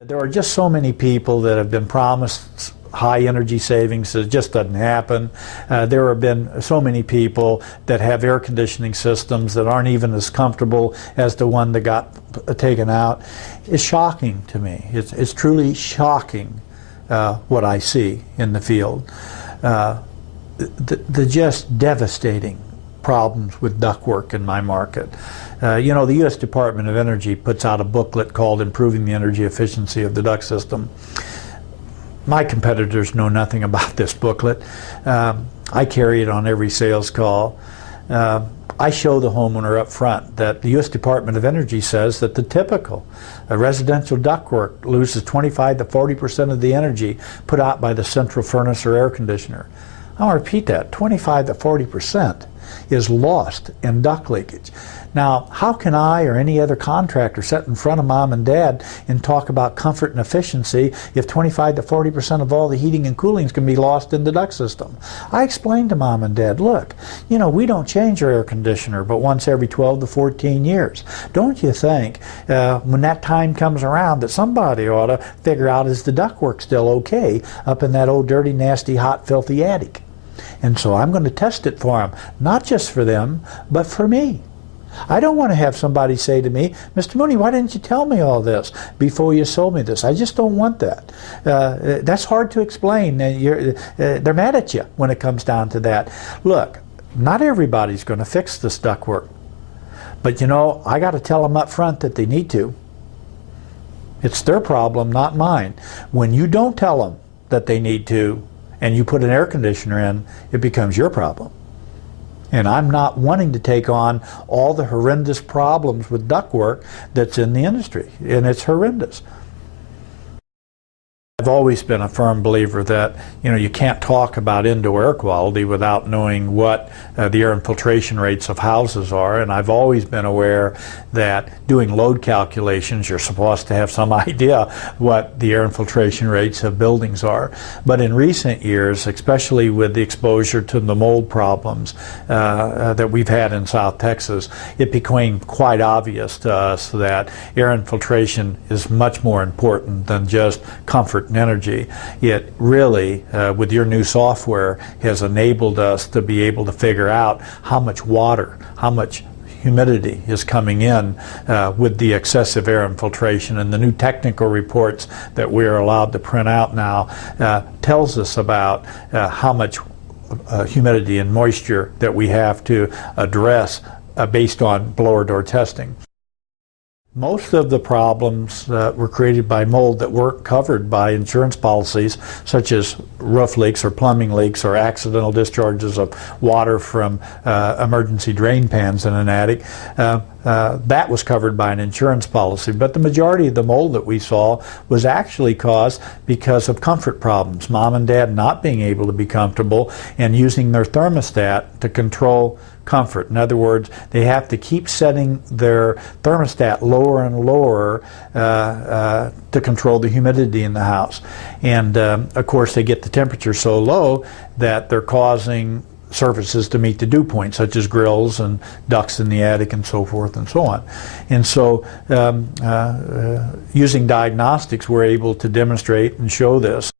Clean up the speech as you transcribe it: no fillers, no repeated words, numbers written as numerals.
There are just so many people that have been promised high energy savings. It just doesn't happen. There have been so many people that have air conditioning systems that aren't even as comfortable as the one that got taken out. It's shocking to me. It's truly shocking what I see in the field. The just devastating problems with ductwork in my market. You know, the U.S. Department of Energy puts out a booklet called Improving the Energy Efficiency of the Duct System. My competitors know nothing about this booklet. I carry it on every sales call. I show the homeowner up front that the U.S. Department of Energy says that the typical residential ductwork loses 25 to 40% of the energy put out by the central furnace or air conditioner. I'll repeat that, 25 to 40% is lost in duct leakage. Now, how can I or any other contractor sit in front of mom and dad and talk about comfort and efficiency if 25 to 40% of all the heating and cooling is going to be lost in the duct system? I explained to mom and dad, look, you know, we don't change our air conditioner but once every 12 to 14 years. Don't you think when that time comes around that somebody ought to figure out, is the ductwork still okay up in that old dirty, nasty, hot, filthy attic? And so I'm going to test it for them, not just for them, but for me. I don't want to have somebody say to me, Mr. Mooney, why didn't you tell me all this before you sold me this? I just don't want that. That's hard to explain. They're mad at you when it comes down to that. Look, not everybody's going to fix this ductwork. But you know, I got to tell them up front that they need to. It's their problem, not mine. When you don't tell them that they need to, and you put an air conditioner in, it becomes your problem. And I'm not wanting to take on all the horrendous problems with ductwork that's in the industry, and it's horrendous. I've always been a firm believer that, you know, you can't talk about indoor air quality without knowing what the air infiltration rates of houses are, and I've always been aware that doing load calculations, you're supposed to have some idea what the air infiltration rates of buildings are. But in recent years, especially with the exposure to the mold problems that we've had in South Texas, it became quite obvious to us that air infiltration is much more important than just comfort and energy. It really, with your new software, has enabled us to be able to figure out how much water, how much humidity is coming in with the excessive air infiltration, and the new technical reports that we're allowed to print out now tells us about how much humidity and moisture that we have to address based on blower door testing. Most of the problems that were created by mold that weren't covered by insurance policies, such as roof leaks or plumbing leaks or accidental discharges of water from emergency drain pans in an attic, that was covered by an insurance policy. But the majority of the mold that we saw was actually caused because of comfort problems. Mom and dad not being able to be comfortable and using their thermostat to control comfort. In other words, they have to keep setting their thermostat lower and lower to control the humidity in the house. And of course, they get the temperature so low that they're causing surfaces to meet the dew point, such as grills and ducts in the attic and so forth and so on. And so using diagnostics, we're able to demonstrate and show this.